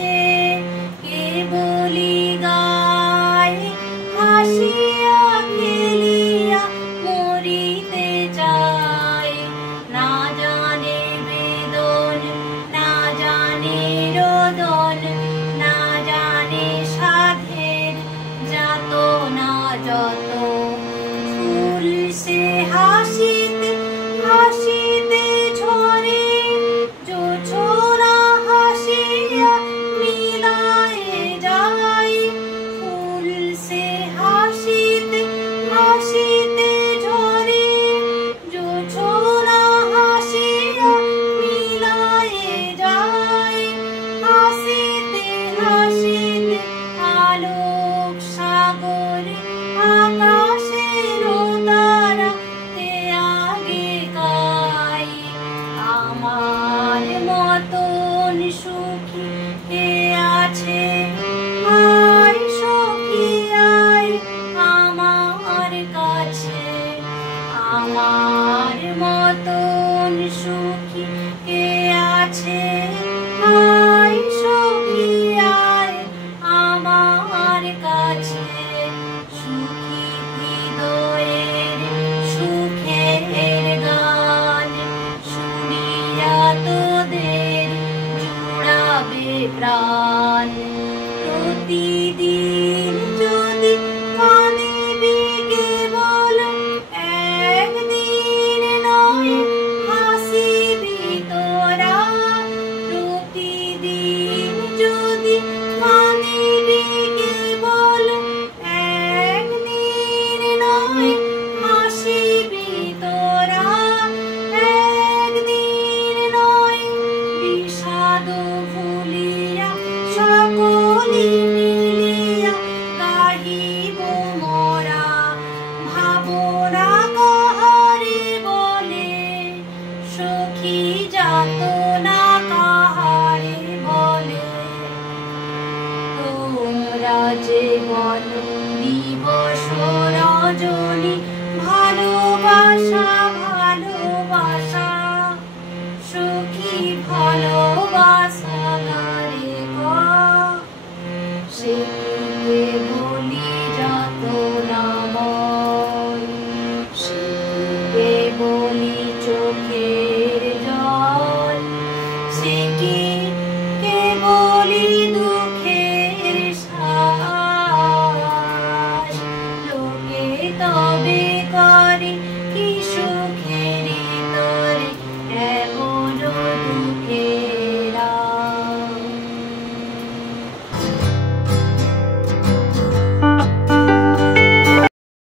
আসে কে বলি গায় হাসিয়া খেলিয়া মরিতে চায় না জানে বেদন না জানে রোদন না জানে সাধের যাতনা যত ফুল সে হাসিতে হাসিতে ঝরে জোছনা হাসিয়া মিলায়ে যায় ফুল সে হাসিতে হাসিতে ঝরে জোছনা হাসিয়া মিলায়ে যায় হাসিতে হাসিতে আলোক সাগরে আকাশের তারা তে আগে গায় আমার মতন সুখী কে আছে আয় সখী আয় আমার কাছে আমার মতন সুখী কে আছে আয় সখী আয় আমার কাছে সুখী হৃদয়ের সুখের গান শুনিয়া তোদের জুড়াবে প্রাণ প্রতিদিন যদি কাঁদিবি কেবল একদিন নয় হাসিবি তোরা প্রতিদিন যদি কাঁদিবি কেবল একদিন নয় হাসিবি তোরা একদিন নয় বিষাদ ভুলিয়া সকলি মিলিয়া গাহিব মোরা ভাবনা কাহারে বলে সখী যাতনা কাহারে বলে তোমরা যে বলো দিবস রজনী ভালোবাসা ভালোবাসা সখী ভালোবাসা গারে গা সে কে বলি যাতনাময় সে কে বলি চোখের জল সে কি কে বলি